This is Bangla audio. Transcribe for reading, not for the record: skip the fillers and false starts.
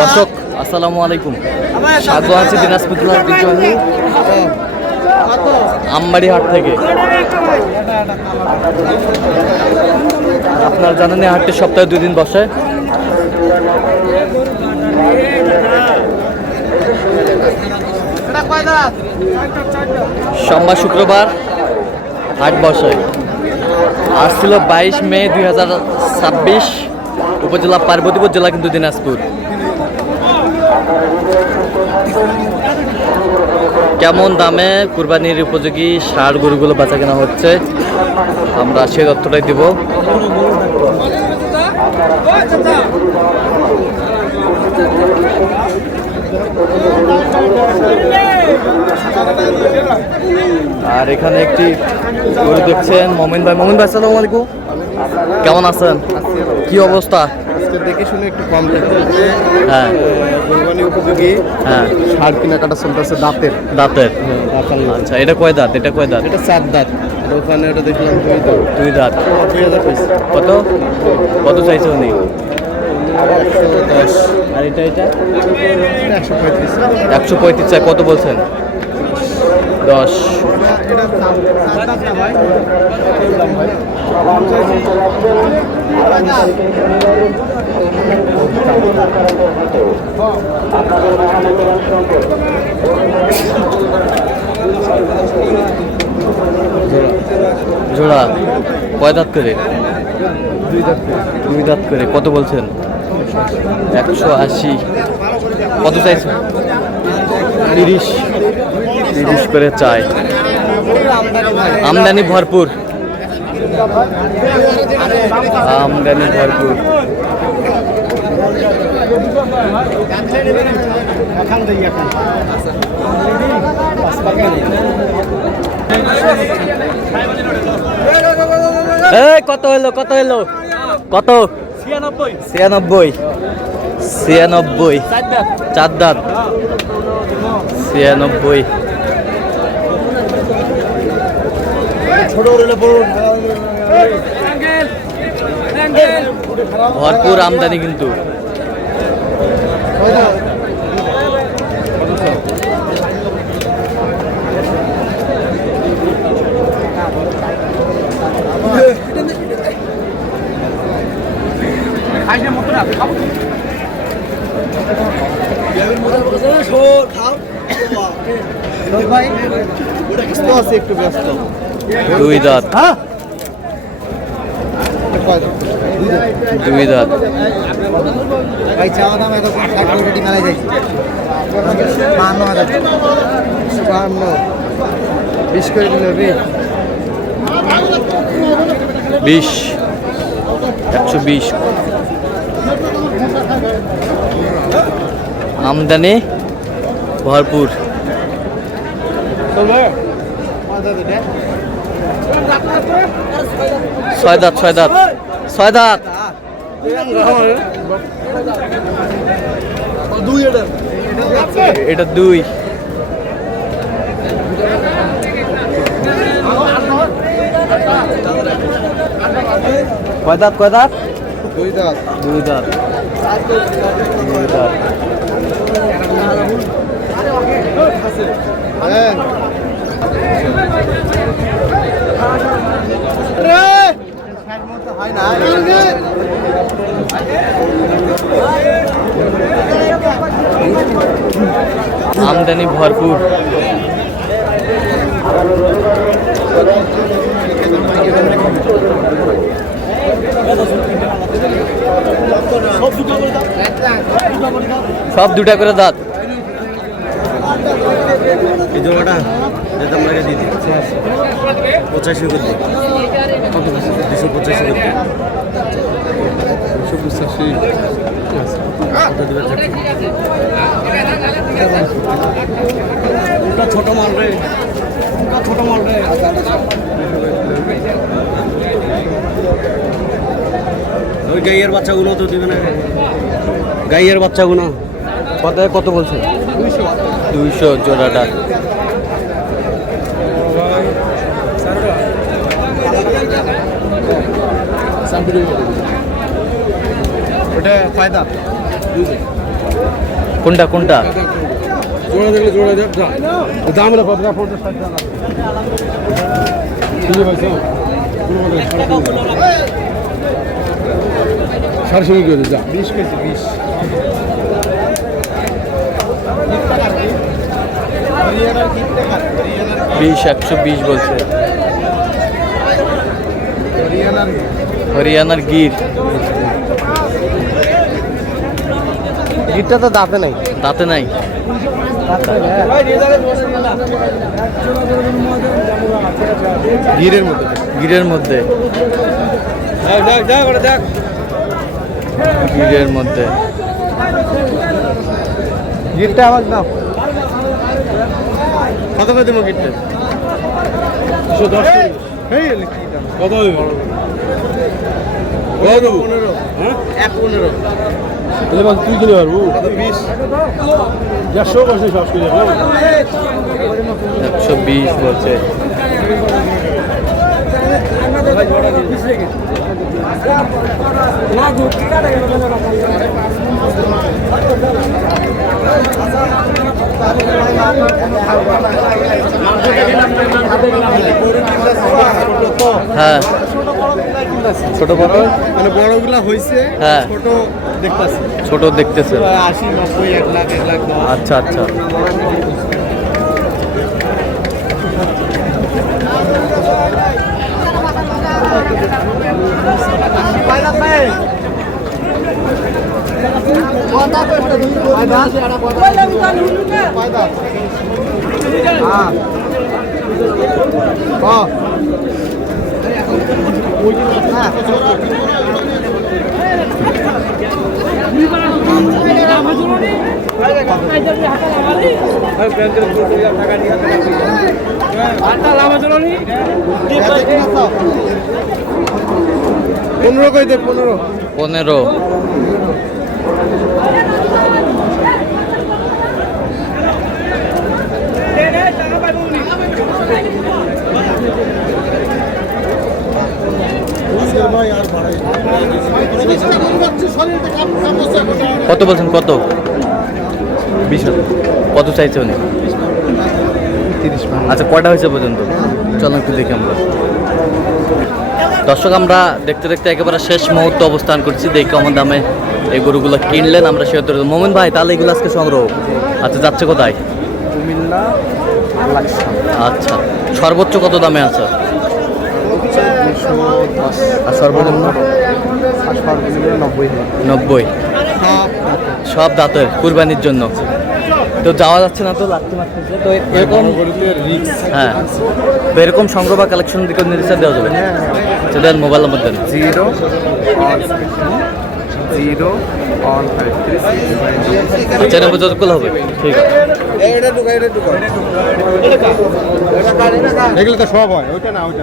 দর্শক আসসালামু আলাইকুম, স্বাগত আছি দিনাজপুর জেলার ঐতিহ্যবাহী আমবাড়ি হাট থেকে। আপনারা জানেন এই হাটটি সপ্তাহে 2 দিন বসে। সোমবার শুক্রবার হাট বসে। আজ ছিল 22 মে 2026, উপজেলা পার্বতীপুর, জেলা কিন্তু দিনাজপুর। কেমন দামে কুরবানির উপযোগী ষাঁড় গরুগুলো বেচা কেনা হচ্ছে আমরা সে তথ্যটাই দিব। আর এখানে একটি গরু দেখছেন মমিন ভাই। মমিন ভাই আসসালামু আলাইকুম, কেমন আছেন? কি অবস্থা? দেখে শুনে একটু কম টাকা, হ্যাঁ কুরবানি উপযোগী হ্যাঁ ষাঁড় কেনাকাটা চলতেছে দাঁতের। দাঁতের? আচ্ছা, এটা কয় দাঁত? এটা কয় দাঁত? এটা 4 দাঁত। ওখানে ওটা দেখলাম 2 দাঁত। 2000 পিস। কত কত চাইছে উনি? 110। আর এটা 135। 135 চাই। কত বলছেন? 10। জোড়া কয় দাঁত করে? 2 দাঁত করে। কত বলছেন? 180। কত চাইছেন? 30 করে চাই। আমদানি ভরপুর, আমদানি ভরপুর। কত হলো? কত হলো? কত? 96। 4 দাঁত। 96। ভরপুর আমদানি কিন্তু। একটু ব্যস্ত। 2 দাঁত। 2 দাঁত। ভাই চাওয়া দাম এত কম টাকা অলরেডি মেলায় যাইছি। 52,000। 20 করে দিল রে। 20। 120। আমদানি ভরপুর। 6 দাঁত। 6 দাঁত। 6 দাঁত। এটা 2। কয় দাঁত? কয় দাঁত? 2 দাঁত। 2 দাঁত। 2 দাঁত। হ্যাঁ আমদানি ভরপুর। সব 2টা করে দাঁত। এই জোড়াটা যেটা আমরা দিয়ে দিই 85 করে দিই। কত? 285 করে দিই। 285। ছোট মাল রে, ছোট মাল রে। ওই গাইয়ের বাচ্চাগুলো তো দিবে না। গাইয়ের বাচ্চাগুলো কত বলছে? 200 জোড়াটা। ওটা ফায়দা। কোনটা কোনটা? জোড়া দেখলে জোড়া দেখ দাম হলো 50 টাকা। ঠিক আছে ভাই 750 করে যা 20 কেজি 20 120 বলছে। হরিয়ানার গির। গিটটা তো দাঁতে নাই। দাঁতে নাই। গিরের মধ্যে গিরের মধ্যে দেখ দেখ ওটা দেখ গিরের মধ্যে গিটটা আমার নাও। কত করে দেবো গিটটা? 110 কত হবে? কত দেবো? 15। হ্যাঁ 1.15। এলে বাস তুই কিনে পারবো কত 20? 150 বসে সব করে 120 বলছে। হ্যাঁ ছোট বড় মানে বড়গুলা হয়েছে, হ্যাঁ। ছোট দেখতেছি ছোট দেখতেছে। 80, 90, 1 লাখ 10। আচ্ছা আচ্ছা। পনেরো করে দে 15। 15। কত বলছেন? কত? 20। কত চাইছে উনি? 30। আচ্ছা কয়টা হয়েছে পর্যন্ত? চলো একটু দেখি আমরা। দর্শক আমরা দেখতে দেখতে একেবারে শেষ মুহূর্তে অবস্থান করছি। দেখি কেমন দামে এই গরুগুলো কিনলেন আমরা সে উত্তর দেব। মোমিন ভাই তাহলে এগুলো আজকে সংগ্রহ। আচ্ছা যাচ্ছে কোথায়? কুমিল্লা লাকসা। আচ্ছা সর্বোচ্চ কত দামে আছে? 210। আর সর্বনিম্ন? 90। 90। সব দাঁতের কুরবানির জন্য তো যাওয়া যাচ্ছে না, তো লাগতে লাগতেছে। তো এরকম রিক্স। হ্যাঁ, তো এরকম সংগ্রহ বা কালেকশন দিকে নির্দেশ দেওয়া যাবে সেটা মোবাইল নম্বর দেন। 0 চ্যানেল যতগুলো হবে ঠিক আছে। এগুলো তো সব হয় ওইটা না ওইটা